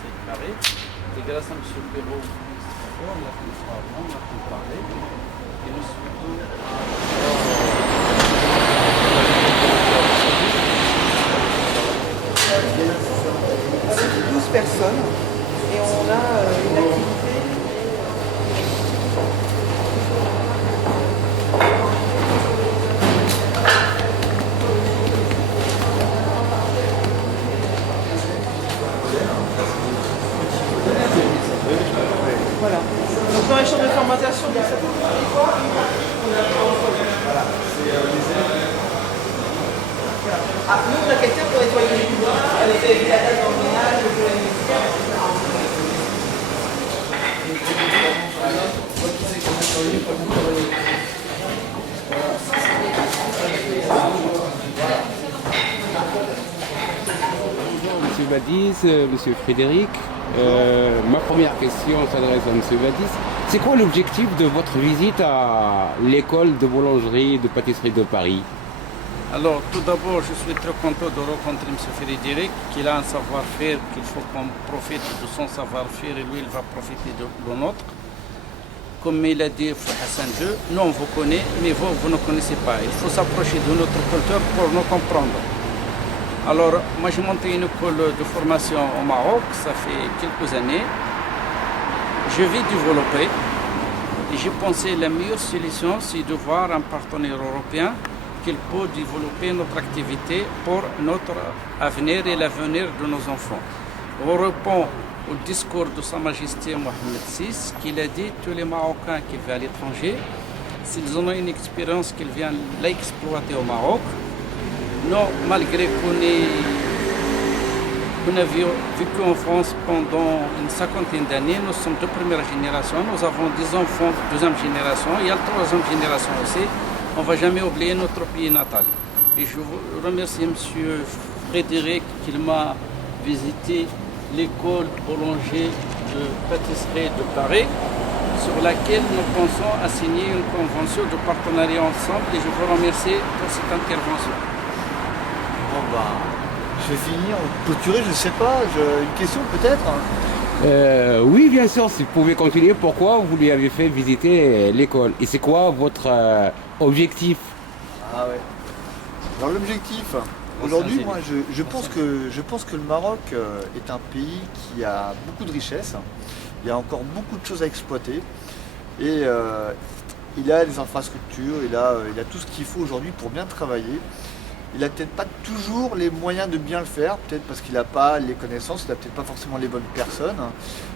pâtisserie carrée. Et grâce à M. Perrault, on l'a pu parler. Et nous souhaitons. C'est 12 personnes et on a une activité. Voilà. Donc dans les chambres de fermentation, il y a ça. Ah, nous, on a quelqu'un pour nettoyer les couloirs, elle était la table dans le ménage, pour la Monsieur Badis, Monsieur Frédéric, ma première question s'adresse à Monsieur Badis. C'est quoi l'objectif de votre visite à l'école de boulangerie et de pâtisserie de Paris? Alors, tout d'abord, je suis très content de rencontrer M. Frédéric, qui a un savoir-faire, qu'il faut qu'on profite de son savoir-faire et lui, il va profiter de nôtre. Comme il a dit Hassan II, nous, on vous connaît, mais vous ne connaissez pas. Il faut s'approcher de notre culture pour nous comprendre. Alors, moi, j'ai monté une école de formation au Maroc, ça fait quelques années. Je vais développer et j'ai pensé que la meilleure solution, c'est de voir un partenaire européen qui peut développer notre activité pour notre avenir et l'avenir de nos enfants. On répond au discours de Sa Majesté Mohamed VI, qu'il a dit tous les Marocains qui vont à l'étranger, s'ils ont une expérience qu'ils viennent l'exploiter au Maroc. Nous, malgré qu'on a vécu en France pendant une cinquantaine d'années, nous sommes de première génération, nous avons des enfants de deuxième génération, il y a la troisième génération aussi. On ne va jamais oublier notre pays natal. Et je vous remercie M. Frédéric qui m'a visité l'école boulanger de pâtisserie de Paris, sur laquelle nous pensons à signer une convention de partenariat ensemble et je vous remercie pour cette intervention. Bon bah, je vais finir, clôturer, je ne sais pas, une question peut-être. Oui, bien sûr, si vous pouvez continuer, pourquoi vous lui avez fait visiter l'école? Et c'est quoi votre objectif? Ah ouais. Alors l'objectif, aujourd'hui, moi je pense que le Maroc est un pays qui a beaucoup de richesses, il y a encore beaucoup de choses à exploiter et il a les infrastructures, il a tout ce qu'il faut aujourd'hui pour bien travailler. Il n'a peut-être pas toujours les moyens de bien le faire, peut-être parce qu'il n'a pas les connaissances, il n'a peut-être pas forcément les bonnes personnes.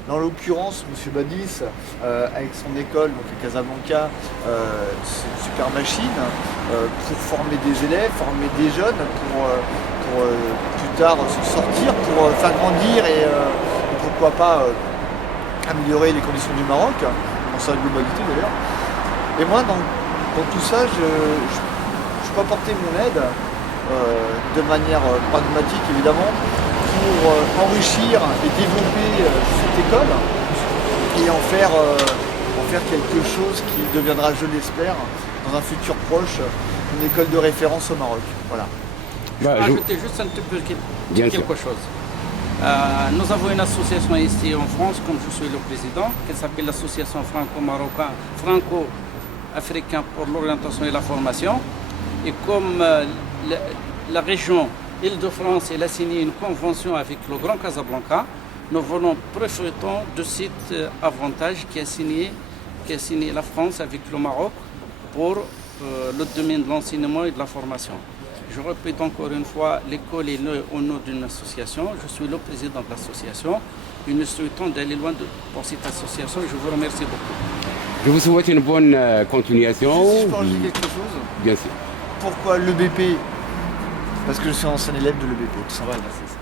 Dans l'occurrence, M. Badis, avec son école, donc à Casablanca, c'est une super machine pour former des élèves, former des jeunes, pour plus tard se sortir, pour faire grandir et pourquoi pas améliorer les conditions du Maroc, dans sa globalité d'ailleurs. Et moi, dans tout ça, je peux apporter mon aide. De manière pragmatique évidemment, pour enrichir et développer cette école et en faire quelque chose qui deviendra, je l'espère, dans un futur proche, une école de référence au Maroc. Voilà. Je peux ajouter juste un petit peu quelque chose. Nous avons une association ici en France, comme je suis le président, qui s'appelle l'association franco-africain pour l'orientation et la formation. Et comme la région Île-de-France a signé une convention avec le Grand Casablanca, nous voulons profiter de cet avantage qui a signé la France avec le Maroc pour le domaine de l'enseignement et de la formation. Je répète encore une fois, l'école est née au nom d'une association. Je suis le président de l'association et nous souhaitons d'aller loin pour cette association. Je vous remercie beaucoup. Je vous souhaite une bonne continuation. Si je peux rajouter quelque chose. Bien sûr. Pourquoi l'EBP? Parce que je suis ancien élève de l'EBP, tout simplement. Voilà,